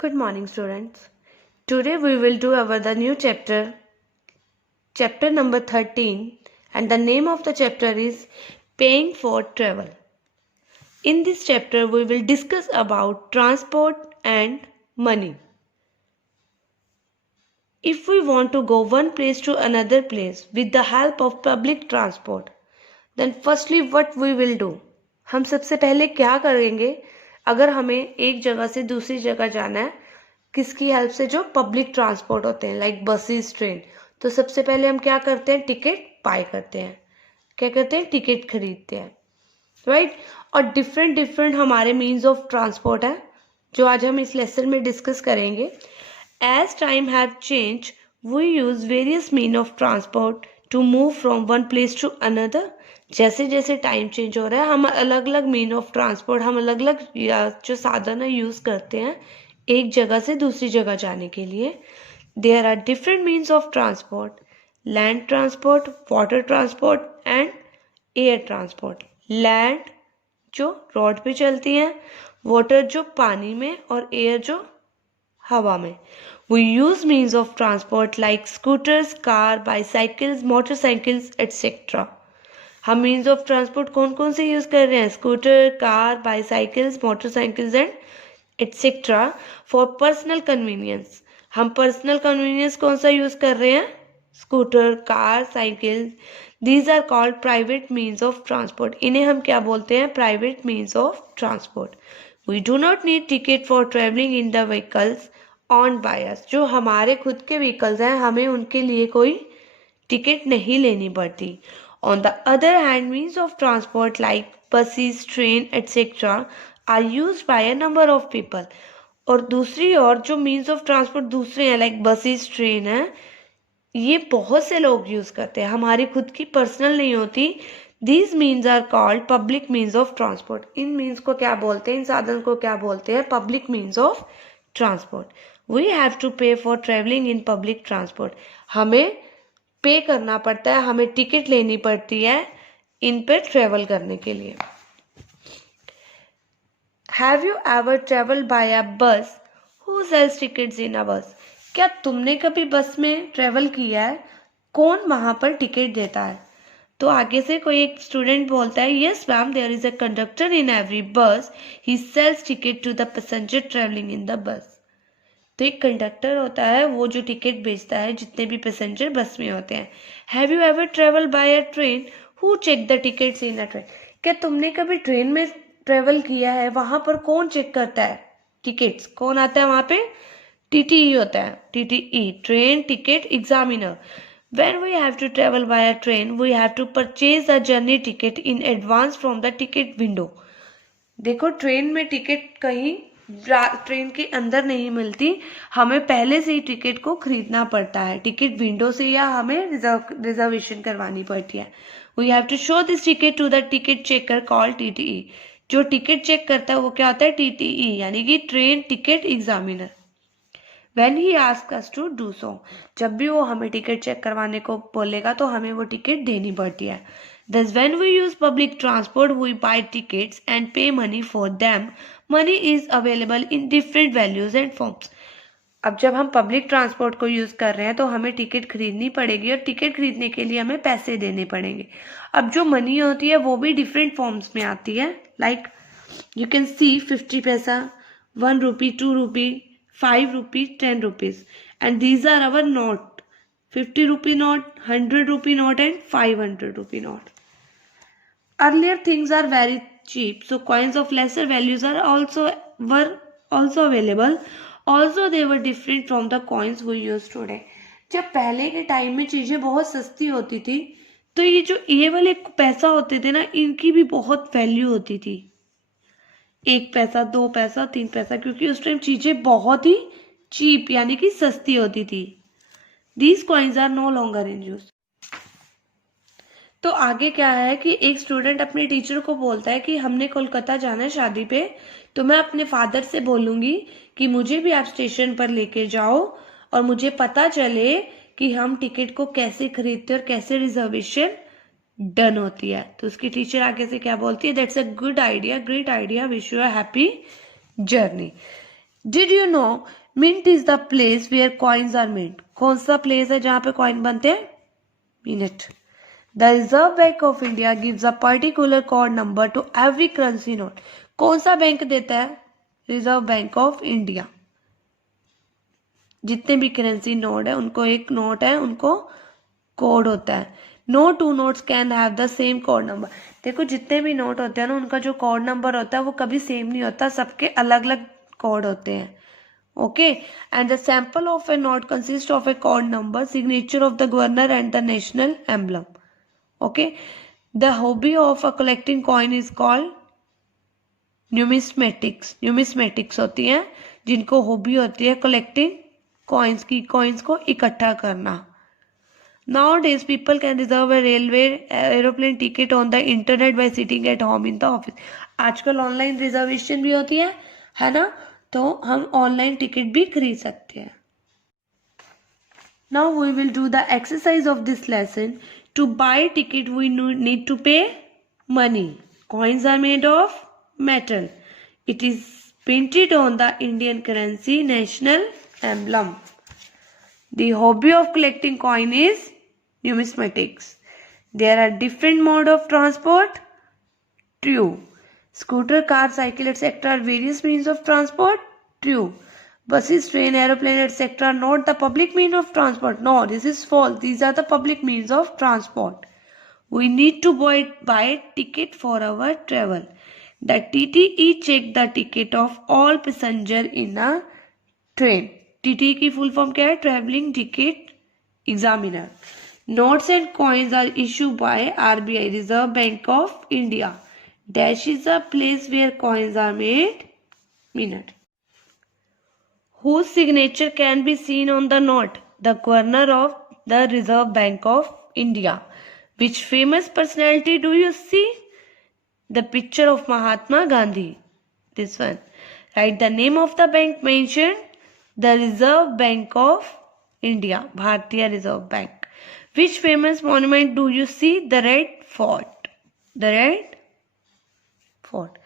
Good morning, students. Today we will do the new chapter number 13, and the name of the chapter is Paying for Travel. In this chapter we will discuss about transport and money. If we want to go one place to another place with the help of public transport, then firstly what we will do? हम सबसे पहले क्या करेंगे? अगर हमें एक जगह से दूसरी जगह जाना है किसकी हेल्प से? जो पब्लिक ट्रांसपोर्ट होते हैं लाइक बसेस, ट्रेन। तो सबसे पहले हम क्या करते हैं? टिकट बाय करते हैं। क्या करते हैं? टिकट खरीदते हैं, राइट। और डिफरेंट हमारे मीन्स ऑफ ट्रांसपोर्ट है जो आज हम इस लेसन में डिस्कस करेंगे। As time have change we use various mean of transport to move from one place to another. जैसे जैसे टाइम चेंज हो रहा है हम अलग अलग मीन ऑफ ट्रांसपोर्ट, हम अलग अलग जो साधन है यूज करते हैं एक जगह से दूसरी जगह जाने के लिए। There are different means of transport: land transport, water transport and air transport. Land जो रोड पे चलती हैं, वाटर जो पानी में, और एयर जो हवा में। We use means of transport like scooters, car, bicycles, motorcycles etcetera. हम मीन्स ऑफ ट्रांसपोर्ट कौन कौन से यूज कर रहे हैं? Scooter, car, bicycles, motorcycles and etcetera for personal convenience. हम पर्सनल कन्वीनियंस कौन सा यूज कर रहे हैं? Scooter, car, cycle. These are called private means of transport. इन्हें हम क्या बोलते हैं? Private means of transport. We do not need ticket for travelling in the vehicles on by us. जो हमारे खुद के व्हीकल्स हैं हमें उनके लिए कोई टिकट नहीं लेनी पड़ती। On the other hand means of transport like buses, train etcetera are used by a number of people. और दूसरी ओर जो मीन्स ऑफ ट्रांसपोर्ट दूसरे हैं लाइक बसेस, ट्रेन है, ये बहुत से लोग यूज करते हैं, हमारी खुद की पर्सनल नहीं होती। These means are called public means of transport. इन मीन्स को क्या बोलते हैं? इन साधन को क्या बोलते हैं? Public means of transport. We have to pay for travelling in public transport. हमें पे करना पड़ता है, हमें टिकट लेनी पड़ती है इन पे ट्रेवल करने के लिए। Have you ever traveled by a bus? Who sells tickets in a bus? क्या तुमने कभी बस में ट्रेवल किया है? कौन वहां पर टिकट देता है? तो आगे से कोई एक स्टूडेंट बोलता है, yes ma'am, there is a conductor in every bus, he sells ticket to the passenger travelling in the bus. तो एक कंडक्टर होता है वो जो टिकट बेचता है जितने भी पैसेंजर बस में होते हैं। Have you ever travel by a train? Who check the tickets in a train? क्या तुमने कभी ट्रेन में ट्रेवल किया है? वहां पर कौन चेक करता है टिकट्स? कौन आता है वहां पे? टीटीई होता है, TTE, train ticket examiner. When we have to travel by a train, we have to purchase a journey ticket in advance from the ticket window. देखो ट्रेन में टिकट कहीं ट्रेन के अंदर नहीं मिलती, हमें पहले से ही टिकट को खरीदना पड़ता है टिकट विंडो से, या हमें रिजर्वेशन करवानी पड़ती है। We have to show this ticket to the ticket checker called TTE. जो टिकट चेक करता है वो क्या होता है? टीटीई, यानी कि train ticket examiner. When he asks us to do so, जब भी वो हमें टिकट चेक करवाने को बोलेगा तो हमें वो टिकट देनी पड़ती है। Thus, when we use public transport, we buy tickets and pay money for them. Money is available in different values and forms. अब जब हम पब्लिक ट्रांसपोर्ट को यूज कर रहे हैं तो हमें टिकट खरीदनी पड़ेगी, और टिकट खरीदने के लिए हमें पैसे देने पड़ेंगे। अब जो मनी होती है वो भी डिफरेंट फॉर्म्स में आती है, लाइक यू कैन सी 50 पैसा, 1 रुपी, 2 रुपी, 5 rupees, 10 rupees, and these are our note: 50 rupee note, 100 rupee note and 500 rupee note. Earlier things are very cheap, so coins of lesser values were also available. Also they were different from the coins we use today. जब पहले के time में चीजें बहुत सस्ती होती थी तो ये वाले पैसा होते थे ना, इनकी भी बहुत वैल्यू होती थी। 1 पैसा, 2 पैसा, 3 पैसा, क्योंकि उस टाइम चीजें बहुत ही चीप यानी कि सस्ती होती थी। These coins are no longer in use. तो आगे क्या है कि एक स्टूडेंट अपने टीचर को बोलता है कि हमने कोलकाता जाना है शादी पे, तो मैं अपने फादर से बोलूंगी कि मुझे भी आप स्टेशन पर लेके जाओ और मुझे पता चले कि हम टिकट को कैसे खरीदते और कैसे रिजर्वेशन डन होती है। तो उसकी टीचर आगे से क्या बोलती है? That's a good idea, great idea, wish you a happy journey. Did you know mint is the place where coins are mint? कौन सा प्लेस है जहां पे कॉइन बनते हैं? Mint. The reserve bank of India gives a particular code number to every currency note. कौन सा bank देता है? Reserve bank of India. जितने भी करेंसी नोट है उनको एक नोट है उनको कोड होता है. No two notes can have the same code number. देखो जितने भी नोट होते हैं ना उनका जो कोड नंबर होता है वो कभी सेम नहीं होता, सबके अलग अलग कोड होते हैं. Okay. And the sample of A note consist of A code number, signature of the governor and the national emblem. Okay. The hobby of a collecting coin is called numismatics. Numismatics होती हैं जिनको hobby होती है collecting coins की, coins को इकट्ठा करना. Nowadays, people can reserve a railway aeroplane ticket on the internet by sitting at home in the office. आजकल ऑनलाइन रिजर्वेशन भी होती है ना, तो हम ऑनलाइन टिकट भी खरीद सकते हैं. Now we will do the exercise of this lesson. To buy ticket, we need to pay money. Coins are made of metal. It is printed on the Indian currency national emblem. The hobby of collecting coin is numismatics. There are different mode of transport. True. Scooter, car, cycle, etc. are various means of transport. True. Buses, train, aeroplane, etc. are not the public mean of transport. No, this is false. These are the public means of transport. We need to buy ticket for our travel. The TTE check the ticket of all passenger in a train. TTE की full form क्या है? Traveling Ticket Examiner. Notes and coins are issued by RBI, Reserve Bank of India. Dash is a place where coins are made. Minute. Whose signature can be seen on the note? The Governor of the Reserve Bank of India. Which famous personality do you see? The picture of Mahatma Gandhi. This one. Write the name of the bank mentioned. The Reserve Bank of India, Bharatiya Reserve Bank. Which famous monument do you see? The Red Fort. The Red Fort.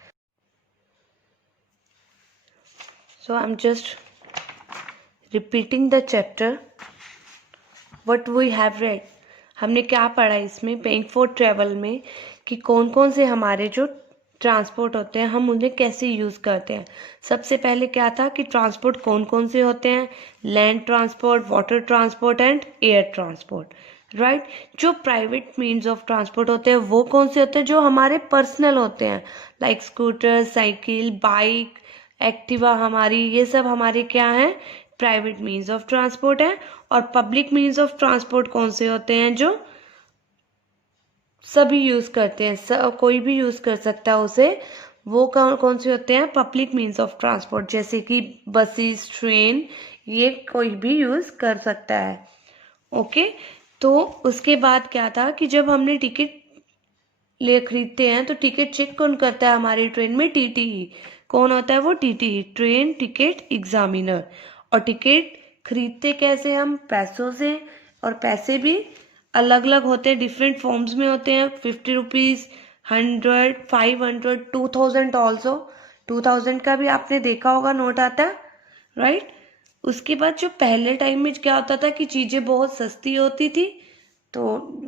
So I'm just repeating the chapter. What we have read. हमने क्या पढ़ा इसमें bank for travel में कि कौन कौन से हमारे जो ट्रांसपोर्ट होते हैं हम उन्हें कैसे यूज़ करते हैं. सबसे पहले क्या था कि ट्रांसपोर्ट कौन कौन से होते हैं? Land transport, water transport and air transport. Right. जो प्राइवेट मीन्स ऑफ ट्रांसपोर्ट होते हैं वो कौन से होते हैं? जो हमारे पर्सनल होते हैं, like scooter, cycle, bike, Activa हमारी, ये सब हमारे क्या हैं? प्राइवेट मीन्स ऑफ ट्रांसपोर्ट है. और पब्लिक मीन्स ऑफ ट्रांसपोर्ट कौन से होते हैं? जो सभी यूज़ करते हैं, कोई भी यूज़ कर सकता है उसे. वो कौन से होते हैं? Public means of transport. जैसे कि बसेस, ट्रेन, ये कोई भी यूज़ कर सकता है. ओके. तो उसके बाद क्या था कि जब हमने टिकट खरीदते हैं तो टिकट चेक कौन करता है हमारी ट्रेन में? टीटीई. कौन होता है वो? TTE, train ticket examiner. और टिकट खरीदते कैसे हम? पैसों से. और पैसे भी अलग अलग होते हैं, डिफरेंट फॉर्म्स में होते हैं. 50 रुपीज़, 100, 500, 2000 ऑल्सो. 2000 का भी आपने देखा होगा नोट आता है. राइट. उसके बाद जो पहले टाइम में क्या होता था कि चीज़ें बहुत सस्ती होती थी, तो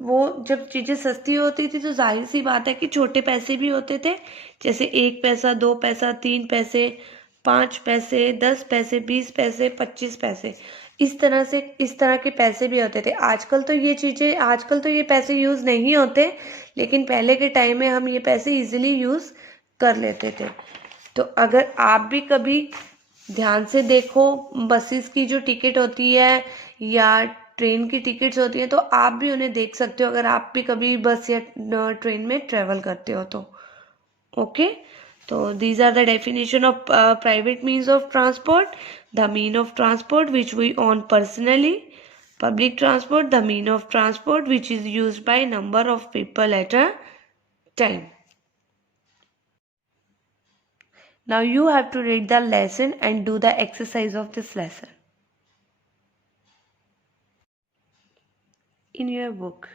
वो जब चीज़ें सस्ती होती थी तो जाहिर सी बात है कि छोटे पैसे भी होते थे. जैसे 1 पैसा, 2 पैसा, 3 पैसे, 5 पैसे, 10 पैसे, 20 पैसे, 25 पैसे, इस तरह के पैसे भी होते थे. आजकल तो ये पैसे यूज़ नहीं होते, लेकिन पहले के टाइम में हम ये पैसे इजीली यूज़ कर लेते थे. तो अगर आप भी कभी ध्यान से देखो, बसेस की जो टिकट होती है या ट्रेन की टिकट्स होती हैं, तो आप भी उन्हें देख सकते हो अगर आप भी कभी बस या ट्रेन में ट्रेवल करते हो तो. Okay. So these are the definition of private means of transport. The mean of transport which we own personally. Public transport, the mean of transport which is used by number of people at a time. Now you have to read the lesson and do the exercise of this lesson in your book.